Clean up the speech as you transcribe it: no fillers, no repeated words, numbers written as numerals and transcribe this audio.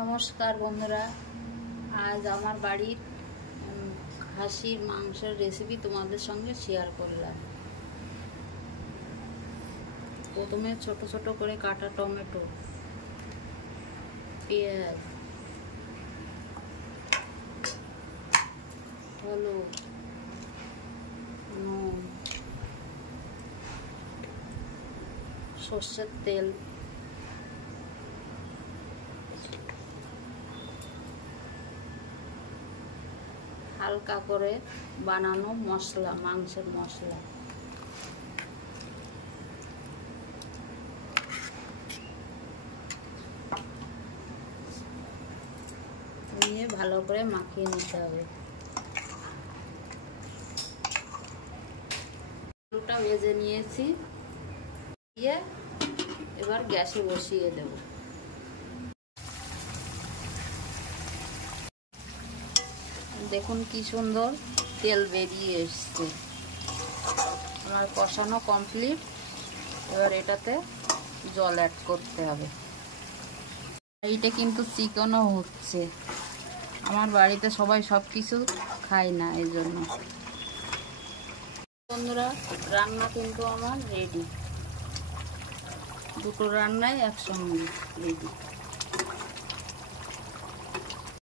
নমস্কার বন্ধুরা, আজ আমার বাড়ির খাসির মাংসের রেসিপি তোমাদের সঙ্গে শেয়ার করলাম। প্রথমে ছোট ছোট করে কাটা টমেটো, পেঁয়াজ, হলুদ, নুন, সর্ষের তেল, হালকা করে বানানো মশলা, মাংসের মশলা নিয়ে ভালো করে মাখিয়ে নিতে হবে। আলুটা ভেজে নিয়েছি, দিয়ে এবার গ্যাসে বসিয়ে দেব। দেখুন কি সুন্দর তেল বেরিয়ে এসছে। আমার কষানো কমপ্লিট। এবার এটাতে জল অ্যাড করতে হবে। এইটা কিন্তু চিকেনও হচ্ছে। আমার বাড়িতে সবাই সব কিছু খায় না, এই জন্য। বন্ধুরা, রান্না কিন্তু আমার রেডি। দুটো রান্নাই একসঙ্গে রেডি।